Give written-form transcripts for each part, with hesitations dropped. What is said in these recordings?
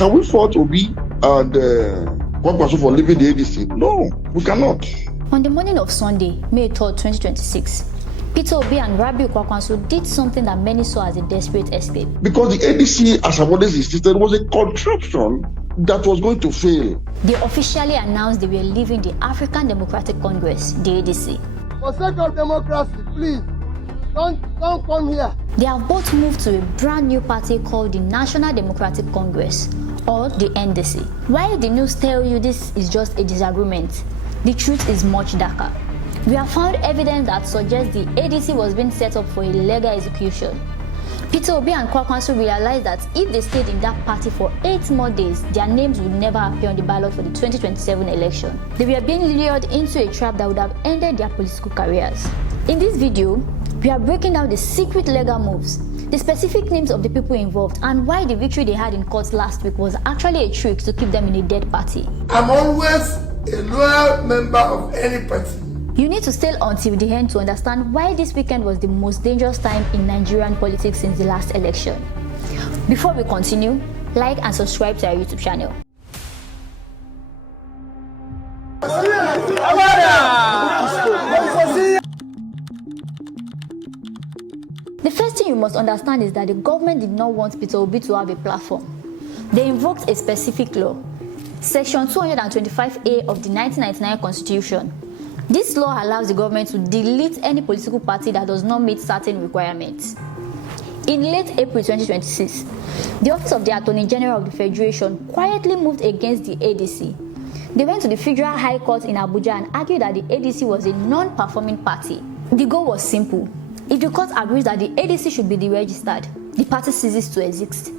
Can we fault Obi and Kwankwaso for leaving the ADC? No, we cannot. On the morning of Sunday, May 3rd, 2026, Peter Obi and Rabiu Kwankwaso did something that many saw as a desperate escape. Because the ADC, as I've always insisted, was a contraption that was going to fail. They officially announced they were leaving the African Democratic Congress, the ADC. For sake of democracy, please, don't come here. They have both moved to a brand new party called the National Democratic Congress, or the NDC. While the news tell you this is just a disagreement, the truth is much darker. We have found evidence that suggests the ADC was being set up for a legal execution. Peter Obi and Kwankwaso realized that if they stayed in that party for 8 more days, their names would never appear on the ballot for the 2027 election. They were being lured into a trap that would have ended their political careers. In this video, we are breaking down the secret legal moves, the specific names of the people involved, and why the victory they had in court last week was actually a trick to keep them in a dead party. I'm always a loyal member of any party. You need to stay until the end to understand why this weekend was the most dangerous time in Nigerian politics since the last election. Before we continue, like and subscribe to our YouTube channel. The first thing you must understand is that the government did not want Peter Obi to have a platform. They invoked a specific law, Section 225A of the 1999 Constitution. This law allows the government to delete any political party that does not meet certain requirements. In late April 2026, the Office of the Attorney General of the Federation quietly moved against the ADC. They went to the Federal High Court in Abuja and argued that the ADC was a non-performing party. The goal was simple. If the court agrees that the ADC should be deregistered, the party ceases to exist.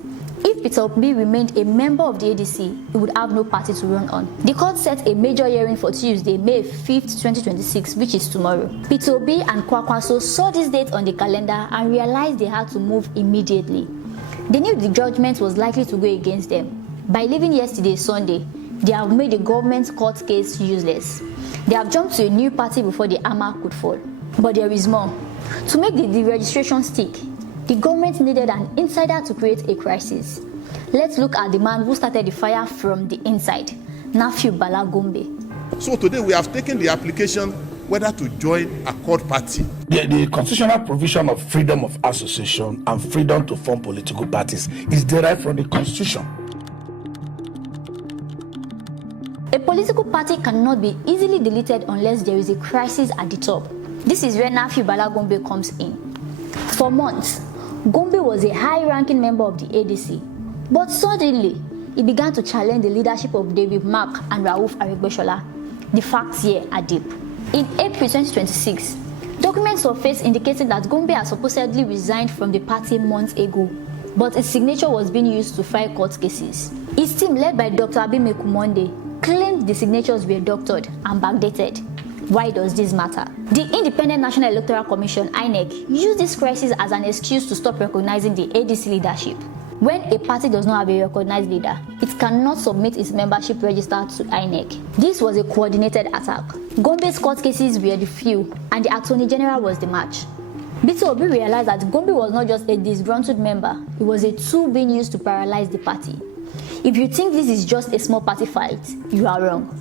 If Peter Obi remained a member of the ADC, he would have no party to run on. The court set a major hearing for Tuesday, May 5th, 2026, which is tomorrow. Peter Obi and Kwankwaso saw this date on the calendar and realized they had to move immediately. They knew the judgment was likely to go against them. By leaving yesterday, Sunday, they have made the government's court case useless. They have jumped to a new party before the hammer could fall. But there is more. To make the deregistration stick, the government needed an insider to create a crisis. Let's look at the man who started the fire from the inside, Nafiu Bala Gombe. So today we have taken the application whether to join a court party. The constitutional provision of freedom of association and freedom to form political parties is derived from the Constitution. A political party cannot be easily deleted unless there is a crisis at the top. This is where Nafiu Bala Gombe comes in. For months, Gombe was a high-ranking member of the ADC, but suddenly, he began to challenge the leadership of David Mark and Rauf Aregbesola. The facts here are deep. In April 2026, documents surfaced indicating that Gombe had supposedly resigned from the party months ago, but his signature was being used to file court cases. His team, led by Dr. Abi Mekumonde, claimed the signatures were doctored and backdated. Why does this matter? The Independent National Electoral Commission, INEC, used this crisis as an excuse to stop recognizing the ADC leadership. When a party does not have a recognized leader, it cannot submit its membership register to INEC. This was a coordinated attack. Gombe's court cases were the few, and the Attorney General was the match. Peter Obi realized that Gombe was not just a disgruntled member, it was a tool being used to paralyze the party. If you think this is just a small party fight, you are wrong.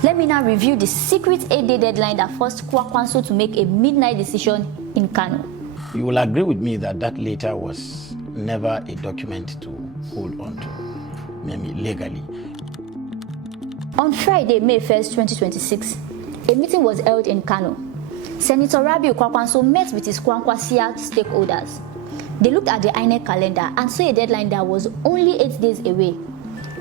Let me now review the secret 8-day deadline that forced Kwankwaso to make a midnight decision in Kano. You will agree with me that that letter was never a document to hold on to, maybe legally. On Friday, May 1st, 2026, a meeting was held in Kano. Senator Rabiu Kwankwaso met with his Kwankwasia stakeholders. They looked at the INEC calendar and saw a deadline that was only 8 days away.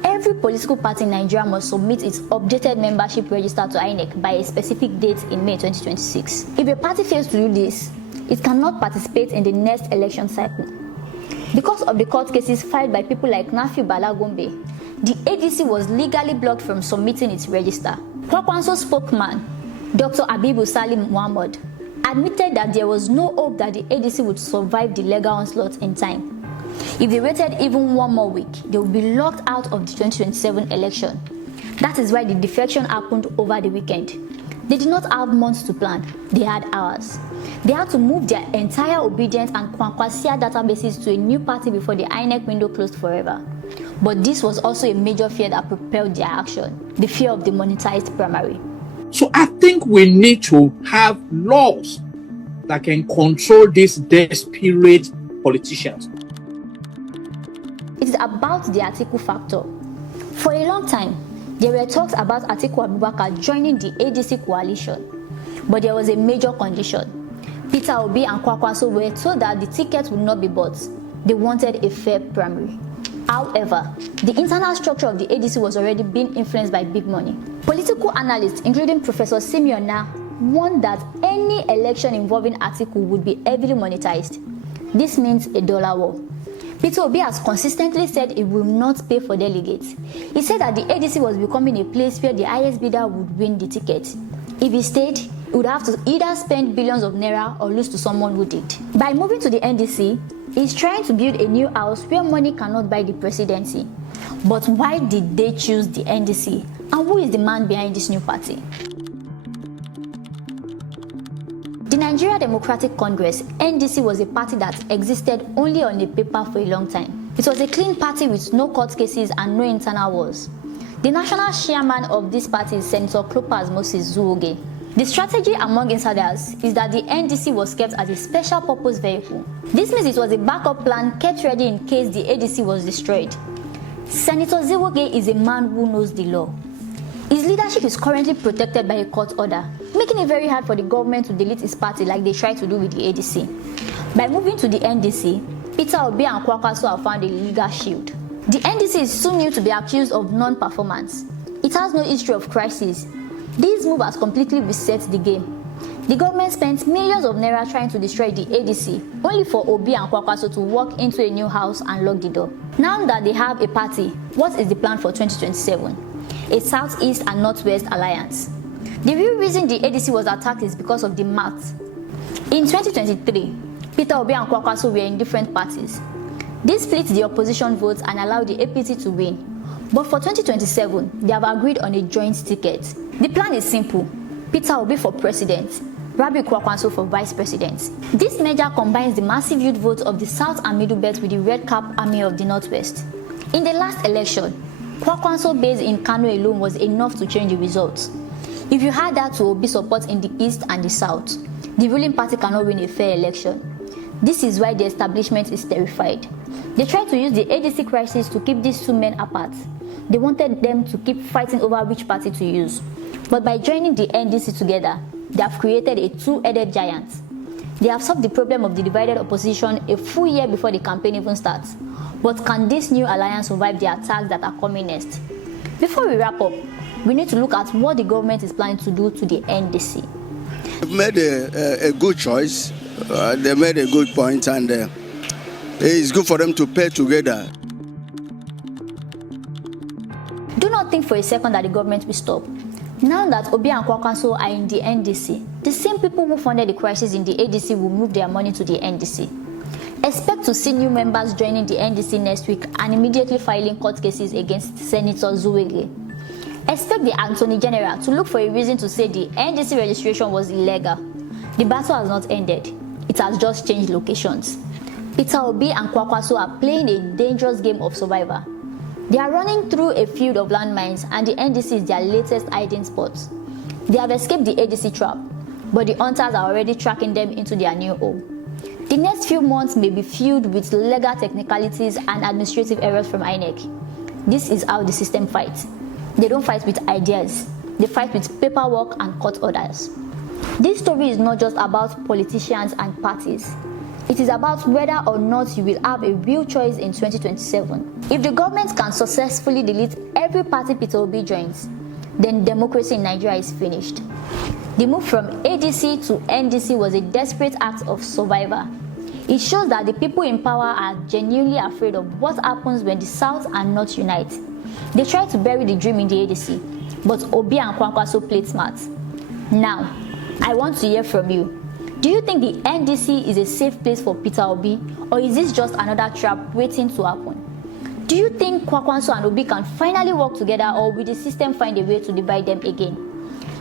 Every political party in Nigeria must submit its updated membership register to INEC by a specific date in May 2026. If a party fails to do this, it cannot participate in the next election cycle. Because of the court cases filed by people like Nafiu Bala Gombe, the ADC was legally blocked from submitting its register. Kwankwaso's spokesman, Dr. Abibu Salim Muhammad, admitted that there was no hope that the ADC would survive the legal onslaught in time. If they waited even one more week, they would be locked out of the 2027 election. That is why the defection happened over the weekend. They did not have months to plan, they had hours. They had to move their entire obedience and Kwankwasia databases to a new party before the INEC window closed forever. But this was also a major fear that propelled their action, the fear of the monetized primary. So I think we need to have laws that can control these desperate politicians. It is about the Atiku factor. For a long time, there were talks about Atiku Abubakar joining the ADC coalition, but there was a major condition. Peter Obi and Kwankwaso were told that the ticket would not be bought. They wanted a fair primary. However, the internal structure of the ADC was already being influenced by big money. Political analysts, including Professor Simeon Na, warned that any election involving Atiku would be heavily monetized. This means a dollar war. Peter Obi has consistently said he will not pay for delegates. He said that the ADC was becoming a place where the highest bidder would win the ticket. If he stayed, he would have to either spend billions of naira or lose to someone who did. By moving to the NDC, he's trying to build a new house where money cannot buy the presidency. But why did they choose the NDC? And who is the man behind this new party? The Nigeria Democratic Congress, NDC, was a party that existed only on a paper for a long time. It was a clean party with no court cases and no internal wars. The national chairman of this party is Senator Clopas Moses Zuoge. The strategy among insiders is that the NDC was kept as a special purpose vehicle. This means it was a backup plan kept ready in case the ADC was destroyed. Senator Zuoge is a man who knows the law. His leadership is currently protected by a court order, making it very hard for the government to delete his party like they tried to do with the ADC. By moving to the NDC, Peter Obi and Kwankwaso have found a legal shield. The NDC is soon new to be accused of non-performance. It has no history of crisis. This move has completely reset the game. The government spent millions of naira trying to destroy the ADC, only for Obi and Kwankwaso to walk into a new house and lock the door. Now that they have a party, what is the plan for 2027? A Southeast and Northwest alliance. The real reason the ADC was attacked is because of the math. In 2023, Peter Obi and Kwankwaso were in different parties. This split the opposition votes and allowed the APC to win. But for 2027, they have agreed on a joint ticket. The plan is simple: Peter Obi for president, Rabiu Kwankwaso for vice president. This measure combines the massive youth vote of the South and Middle Belt with the Red Cap Army of the Northwest. In the last election, Kwankwaso base in Kano alone was enough to change the results. If you add that to Obi support in the East and the South, the ruling party cannot win a fair election. This is why the establishment is terrified. They tried to use the ADC crisis to keep these two men apart. They wanted them to keep fighting over which party to use. But by joining the NDC together, they have created a two-headed giant. They have solved the problem of the divided opposition a full year before the campaign even starts. But can this new alliance survive the attacks that are coming next? Before we wrap up, we need to look at what the government is planning to do to the NDC. They've made a good choice. They made a good point, and it's good for them to pair together. Do not think for a second that the government will stop. Now that Obi and Kwankwaso are in the NDC, the same people who funded the crisis in the ADC will move their money to the NDC. Expect to see new members joining the NDC next week and immediately filing court cases against Senator Zuwege. Expect the Attorney General to look for a reason to say the NDC registration was illegal. The battle has not ended. It has just changed locations. Peter Obi and Kwankwaso are playing a dangerous game of survivor. They are running through a field of landmines, and the NDC is their latest hiding spot. They have escaped the ADC trap, but the hunters are already tracking them into their new home. The next few months may be filled with legal technicalities and administrative errors from INEC. This is how the system fights. They don't fight with ideas. They fight with paperwork and court orders. This story is not just about politicians and parties. It is about whether or not you will have a real choice in 2027. If the government can successfully delete every party Peter Obi joins, then democracy in Nigeria is finished. The move from ADC to NDC was a desperate act of survival. It shows that the people in power are genuinely afraid of what happens when the South and North unite. They tried to bury the dream in the ADC, but Obi and Kwankwaso played smart. Now, I want to hear from you. Do you think the NDC is a safe place for Peter Obi, or is this just another trap waiting to happen? Do you think Kwankwaso and Obi can finally work together, or will the system find a way to divide them again?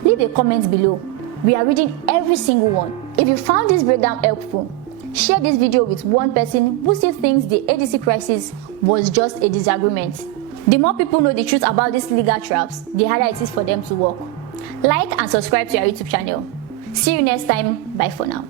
Leave a comment below. We are reading every single one. If you found this breakdown helpful, Share this video with one person who still thinks the ADC crisis was just a disagreement. The more people know the truth about these legal traps, the harder it is for them to work. Like and subscribe to our YouTube channel. See you next time. Bye for now.